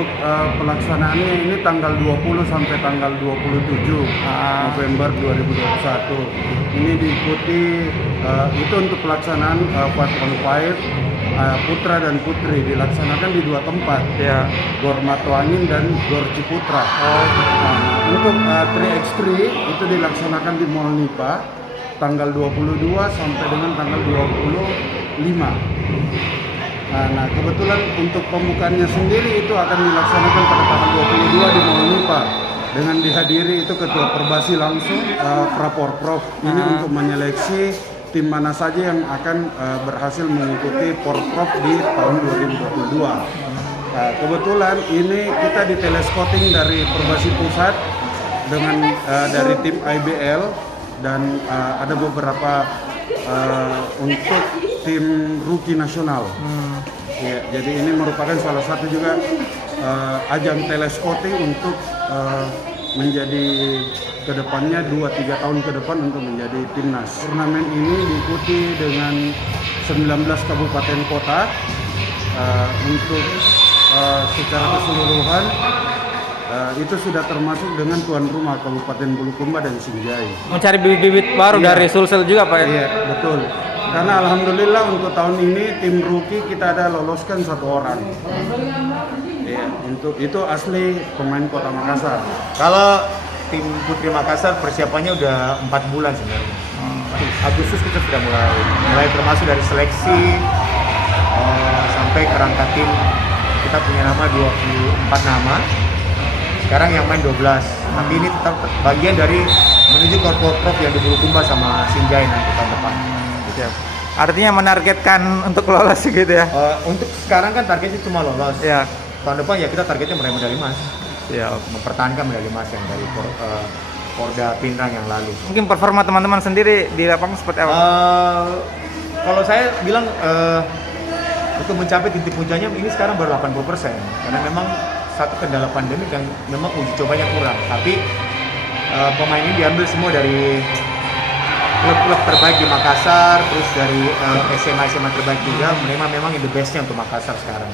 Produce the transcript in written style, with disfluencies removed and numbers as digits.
untuk pelaksanaannya ini tanggal 20 sampai tanggal 27 November 2021. Ini diikuti itu untuk pelaksanaan 5-on-5 putra dan putri dilaksanakan di 2 tempat, Ya. Gor Matuangin dan Gor Ciputra. Untuk 3x3 itu dilaksanakan di Mall Nipa tanggal 22 sampai dengan tanggal 25. Nah, kebetulan untuk pembukaannya sendiri itu akan dilaksanakan pada tanggal 22 di Mall Nipa dengan dihadiri itu Ketua Perbasi langsung, Praporprov. Ini untuk menyeleksi tim mana saja yang akan berhasil mengikuti Porprov di tahun 2022. Nah, kebetulan ini kita di telescouting dari Perbasi Pusat dengan dari tim IBL dan ada beberapa untuk tim rookie nasional. Ya, jadi ini merupakan salah satu juga ajang telescouting untuk menjadi kedepannya 2-3 tahun ke depan untuk menjadi timnas. Turnamen ini diikuti dengan 19 kabupaten kota untuk secara keseluruhan itu sudah termasuk dengan tuan rumah Kabupaten Bulukumba dan Sinjai. Mencari bibit-bibit baru dari Sulsel juga Pak ya? Iya, betul. Karena alhamdulillah untuk tahun ini tim rookie kita ada loloskan 1 orang. Iya, untuk itu asli pemain Kota Makassar. Kalau tim Putri Makassar persiapannya udah 4 bulan sebenarnya. Agustus kita sudah mulai termasuk dari seleksi sampai kerangka tim. Kita punya nama 24 nama. Sekarang yang main 12. Tapi ini tetap bagian dari menuju ke Porprov yang di Bulukumba sama Sinjai nanti tahun depan. Siap. Artinya menargetkan untuk lolos gitu ya? Untuk sekarang kan targetnya cuma lolos. Ya. Tahun depan ya kita targetnya meraih medali emas. Ya. Mempertahankan medali emas yang dari Porda Pinrang yang lalu. Mungkin performa teman-teman sendiri di lapangan seperti apa? Kalau saya bilang untuk mencapai titik puncaknya ini sekarang baru 80%. Karena memang satu kendala pandemi dan memang uji cobanya kurang. Tapi pemain ini diambil semua dari klub-klub terbaik di Makassar, terus dari SMA-SMA terbaik juga. Memang the best-nya untuk Makassar sekarang.